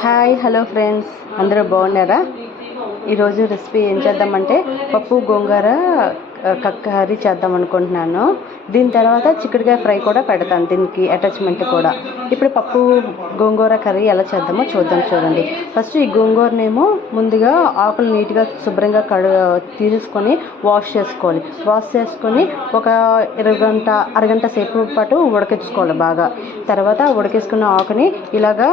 Hi hello friends అందరూ బాగున్నారా? ఈరోజు రెసిపీ ఏం చేద్దామంటే పప్పు గోంగూర ఆ, కర్రీ చేద్దాం అనుకుంటున్నాను. దీని తర్వాత చిక్కుడుకాయ ఫ్రై కూడా పెడతాను దీనికి అటాచ్మెంట్ కూడా. ఇప్పుడు పప్పు గోంగూర కర్రీ ఎలా చేద్దామో చూద్దాం చూడండి. ఫస్ట్ ఈ గోంగూరనేమో ముందుగా ఆకులు నీట్గా శుభ్రంగా కడు తీసుకొని వాష్ చేసుకోవాలి. వాష్ చేసుకొని ఒక ఇరవై గంట అరగంట సేపు పాటు ఉడకించుకోవాలి బాగా. తర్వాత ఉడికేసుకున్న ఆకుని ఇలాగా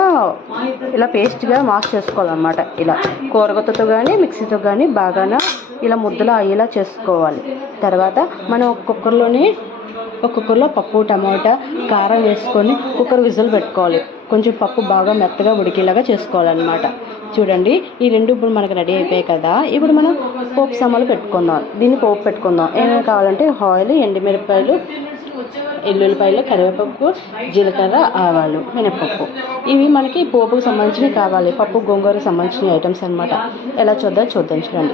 ఇలా పేస్ట్గా మాస్ చేసుకోవాలన్నమాట. ఇలా కూరగొత్తతో కానీ మిక్సీతో కానీ బాగానే ఇలా ముద్దలు అయ్యేలా చేసుకోవాలి. తర్వాత మనం ఒక కుక్కర్లోని ఒక కుక్కర్లో పప్పు టమాటా కారం వేసుకొని కుక్కర్ విజిల్ పెట్టుకోవాలి. కొంచెం పప్పు బాగా మెత్తగా ఉడికేలాగా చేసుకోవాలన్నమాట. చూడండి ఈ రెండు ఇప్పుడు మనకు రెడీ అయిపోయాయి కదా. ఇప్పుడు మనం పోపు సామాన్లు పెట్టుకుందాం. దీన్ని పోపు పెట్టుకుందాం. ఏమేమి కావాలంటే ఆయిల్ ఎండుమిరపకాయలు ఎల్లుల్లిపాయలు కరివేపప్పు జీలకర్ర ఆవాలు మినపప్పు. ఇవి మనకి పోపుకు సంబంధించినవి కావాలి. పప్పు గోంగూరకు సంబంధించిన ఐటమ్స్ అన్నమాట. ఎలా చూద్దాం? చూద్దాం. చూడండి.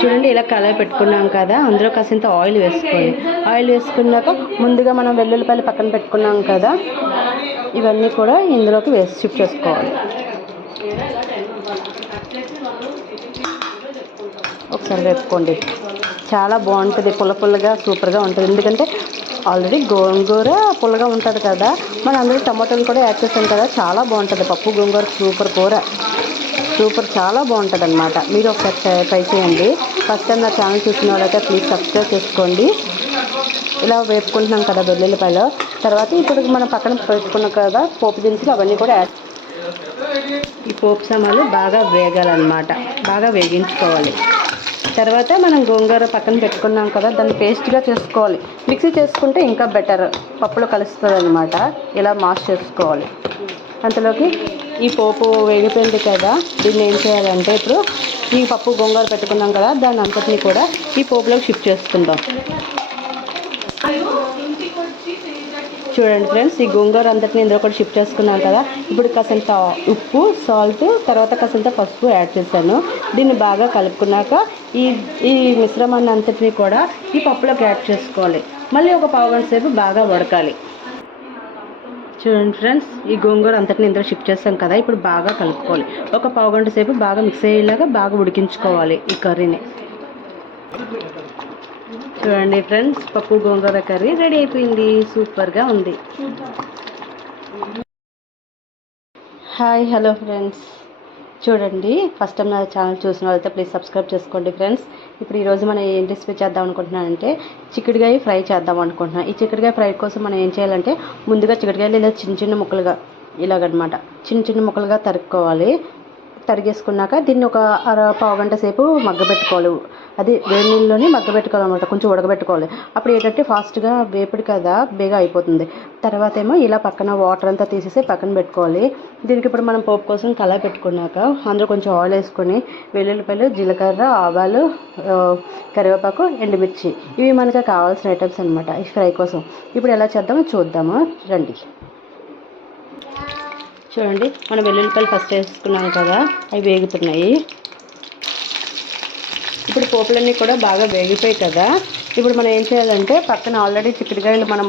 చూడండి ఇలా కలర్ పెట్టుకున్నాం కదా అందులో కాసింత ఆయిల్ వేసుకోవాలి. ఆయిల్ వేసుకున్నాక ముందుగా మనం వెల్లుల్లిపాయలు పక్కన పెట్టుకున్నాం కదా ఇవన్నీ కూడా ఇందులోకి వేసి షిఫ్ట్ చేసుకోవాలి. ఒకసారి వేపుకోండి. చాలా బాగుంటుంది పుల్ల పుల్లగా సూపర్గా ఉంటుంది. ఎందుకంటే ఆల్రెడీ గోంగూర పుల్లగా ఉంటుంది కదా మనం అందులో టమాటాలు కూడా యాడ్ చేస్తాం కదా చాలా బాగుంటుంది. పప్పు గోంగూర సూపర్ కూర. సూపర్ చాలా బాగుంటుంది అనమాట మీరు ఒకసారి ట్రై- చేయండి. ఫస్ట్ టైం నా ఛానల్ చూసిన వాళ్ళైతే ప్లీజ్ సబ్స్క్రైబ్ చేసుకోండి. ఇలా వేపుకుంటున్నాం కదా వెల్లుల్లిపాయలు. తర్వాత ఇప్పుడు మనం పక్కన పెట్టుకున్నాం కదా పోపు దినుసులు అవన్నీ కూడా యాడ్ ఈ పోపు సామాన్లు బాగా వేగాలన్నమాట. బాగా వేగించుకోవాలి. తర్వాత మనం గోంగూర పక్కన పెట్టుకున్నాం కదా దాన్ని పేస్ట్గా చేసుకోవాలి. మిక్సీ చేసుకుంటే ఇంకా బెటర్ పప్పులో కలుస్తుంది అనమాట ఇలా మాష్ చేసుకోవాలి. అంతలోకి ఈ పోపు వేగిపోయింది కదా దీన్ని ఏం చేయాలంటే ఇప్పుడు ఈ పప్పు గోంగూర పెట్టుకున్నాం కదా దాని అంతటిని కూడా ఈ పోపులోకి షిఫ్ట్ చేసుకుందాం. చూడండి ఫ్రెండ్స్ ఈ గోంగూర అంతటిని ఇందులో కూడా షిఫ్ట్ చేసుకున్నాం కదా ఇప్పుడు కాసంత ఉప్పు సాల్ట్ తర్వాత కాసంత పసుపు యాడ్ చేశాను. దీన్ని బాగా కలుపుకున్నాక ఈ ఈ మిశ్రమాన్ని అంతటిని కూడా ఈ పప్పులోకి యాడ్ చేసుకోవాలి. మళ్ళీ ఒక పావు గంట సేపు బాగా ఉడకాలి. చూడండి ఫ్రెండ్స్ ఈ గోంగూర అంతటిని ఇందులో షిఫ్ట్ చేస్తాం కదా ఇప్పుడు బాగా కలుపుకోవాలి. ఒక పావు గంట సేపు బాగా మిక్స్ అయ్యేలాగా బాగా ఉడికించుకోవాలి ఈ కర్రీని. చూడండి ఫ్రెండ్స్ పప్పు గోంగూర కర్రీ రెడీ అయిపోయింది సూపర్గా ఉంది. Hi hello friends. చూడండి. ఫస్ట్ టైం నా ఛానల్ చూసిన వాళ్ళైతే ప్లీజ్ సబ్స్క్రైబ్ చేసుకోండి ఫ్రెండ్స్ ఇప్పుడు ఈరోజు మనం ఏం రెసిపీ చేద్దాం అనుకుంటున్నానంటే చిక్కుడుకాయ ఫ్రై చేద్దాం అనుకుంటున్నాను ఈ చిక్కుడుకాయ ఫ్రై కోసం మనం ఏం చేయాలంటే ముందుగా చిక్కుడుకాయలు ఇలా చిన్న చిన్న ముక్కలుగా ఇలాగనమాట. చిన్న చిన్న ముక్కలుగా తరుక్కోవాలి. తరిగేసుకున్నాక దీన్ని ఒక అర పావు గంట సేపు మగ్గబెట్టుకోవాలి. అది వేడి నీళ్ళలోనే మగ్గబెట్టుకోవాలన్నమాట కొంచెం ఉడకబెట్టుకోవాలి. అప్పుడు ఏంటంటే ఫాస్ట్గా వేపుడు కదా బేగా అయిపోతుంది. తర్వాత ఏమో ఇలా పక్కన వాటర్ అంతా తీసేసి పక్కన పెట్టుకోవాలి. దీనికి ఇప్పుడు మనం పోపు కోసం కళాయి పెట్టుకున్నాక అందులో కొంచెం ఆయిల్ వేసుకొని వెల్లుల్లిపాయలు జీలకర్ర ఆవాలు కరివేపాకు ఎండుమిర్చి. ఇవి మనకు కావాల్సిన ఐటమ్స్ అనమాట ఈ ఫ్రై కోసం. ఇప్పుడు ఎలా చేద్దామో చూద్దాము? రండి. చూడండి మనం వెల్లుల్లిపాయలు ఫస్ట్ వేసుకున్నాం కదా అవి వేగుతున్నాయి. ఇప్పుడు పోపులన్నీ కూడా బాగా వేగిపోయాయి కదా. ఇప్పుడు మనం ఏం చేయాలంటే పక్కన ఆల్రెడీ చిక్కుడుకాయలు మనం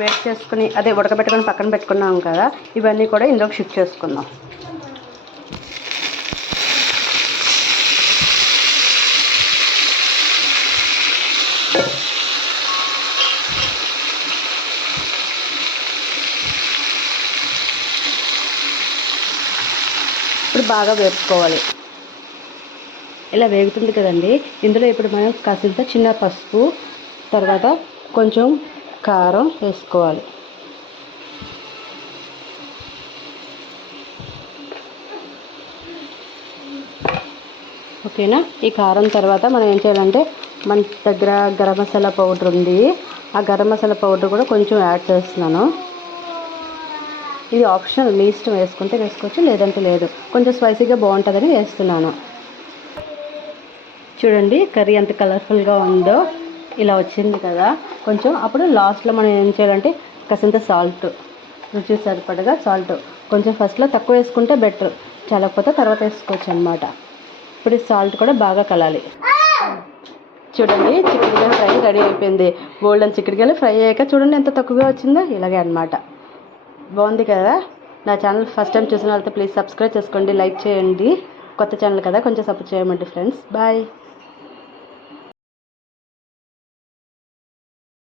వేస్ట్ చేసుకుని అదే ఉడకబెట్టుకొని పక్కన పెట్టుకున్నాం కదా ఇవన్నీ కూడా ఇందులోకి షిఫ్ట్ చేసుకుందాం. ఇప్పుడు బాగా వేపుకోవాలి. ఇలా వేగుతుంది కదండి. ఇందులో ఇప్పుడు మనం కాసింత చిన్న పసుపు తర్వాత కొంచెం కారం వేసుకోవాలి. ఓకేనా? ఈ కారం తర్వాత మనం ఏం చేయాలంటే మన దగ్గర గరం మసాలా పౌడర్ ఉంది. ఆ గరం మసాలా పౌడర్ కూడా కొంచెం యాడ్ చేస్తున్నాను. ఇది ఆప్షనల్ మీ ఇష్టం వేసుకుంటే వేసుకోవచ్చు లేదంటే లేదు. కొంచెం స్పైసీగా బాగుంటుందని వేస్తున్నాను. చూడండి కర్రీ ఎంత కలర్ఫుల్గా ఉందో ఇలా వచ్చింది కదా. కొంచెం అప్పుడు లాస్ట్లో మనం ఏం చేయాలంటే కాసింత సాల్ట్ రుచి సరిపడగా సాల్ట్. కొంచెం ఫస్ట్లో తక్కువ వేసుకుంటే బెటర్. చాలకపోతే తర్వాత వేసుకోవచ్చు అనమాట ఇప్పుడు సాల్ట్ కూడా బాగా కలాలి. చూడండి చికెన్ ఫ్రై రెడీ అయిపోయింది. గోల్డెన్ చిక్కుడుకాయలు ఫ్రై అయ్యాక చూడండి ఎంత తక్కువగా వచ్చిందో. ఇలాగే అనమాట బాగుంది కదా? నా ఛానల్ ఫస్ట్ టైం చూసిన వాళ్ళతో ప్లీజ్ సబ్స్క్రైబ్ చేసుకోండి లైక్ చేయండి. కొత్త ఛానల్ కదా కొంచెం సపోర్ట్ చేయమండి ఫ్రెండ్స్. బాయ్.